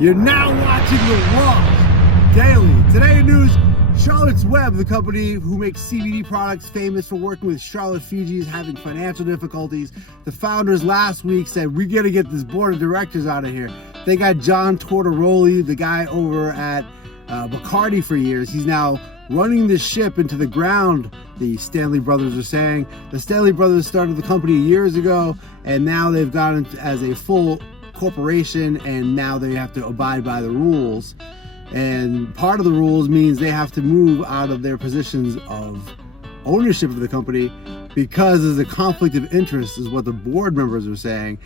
You're now watching The Wash Daily. Today in news, Charlotte's Web, the company who makes CBD products famous for working with Charlotte Fiji's having financial difficulties. The founders last week said, we got to get this board of directors out of here. They got John Tortoroli, the guy over at Bacardi for years. He's now running the ship into the ground, the Stanley brothers are saying. The Stanley brothers started the company years ago, and now they've gotten as a full corporation, and now they have to abide by the rules. And part of the rules means they have to move out of their positions of ownership of the company because there's a conflict of interest, is what the board members are saying.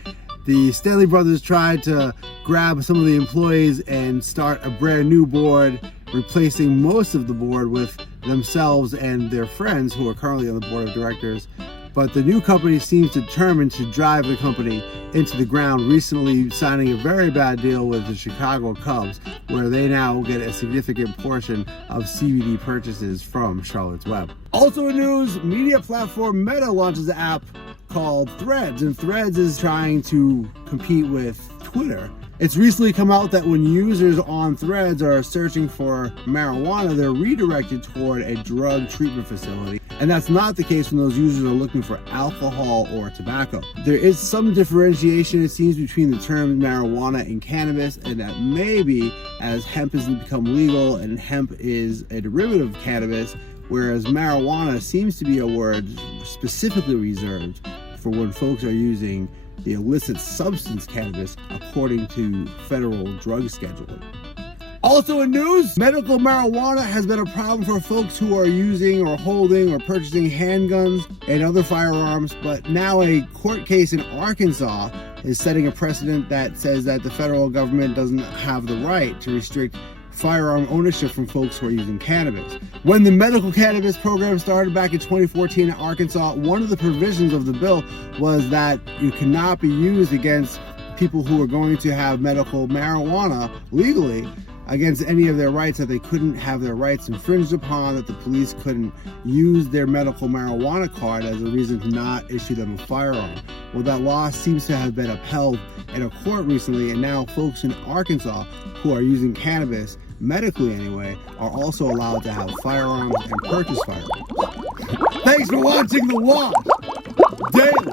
The Stanley brothers tried to grab some of the employees and start a brand new board, replacing most of the board with themselves and their friends who are currently on the board of directors. But the new company seems determined to drive the company into the ground, recently signing a very bad deal with the Chicago Cubs, where they now get a significant portion of CBD purchases from Charlotte's Web. Also in news, media platform Meta launches an app called Threads, and Threads is trying to compete with Twitter. It's recently come out that when users on Threads are searching for marijuana, they're redirected toward a drug treatment facility. And that's not the case when those users are looking for alcohol or tobacco. There is some differentiation, it seems, between the terms marijuana and cannabis, and that maybe as hemp has become legal and hemp is a derivative of cannabis, whereas marijuana seems to be a word specifically reserved for when folks are using the illicit substance cannabis according to federal drug scheduling. Also in news, medical marijuana has been a problem for folks who are using or holding or purchasing handguns and other firearms, but now a court case in Arkansas is setting a precedent that says that the federal government doesn't have the right to restrict firearm ownership from folks who are using cannabis. When the medical cannabis program started back in 2014 in Arkansas, one of the provisions of the bill was that it cannot be used against people who are going to have medical marijuana legally against any of their rights, that they couldn't have their rights infringed upon, that the police couldn't use their medical marijuana card as a reason to not issue them a firearm. Well, that law seems to have been upheld in a court recently, and now folks in Arkansas who are using cannabis, medically anyway, are also allowed to have firearms and purchase firearms. Thanks for watching The Wash Daily.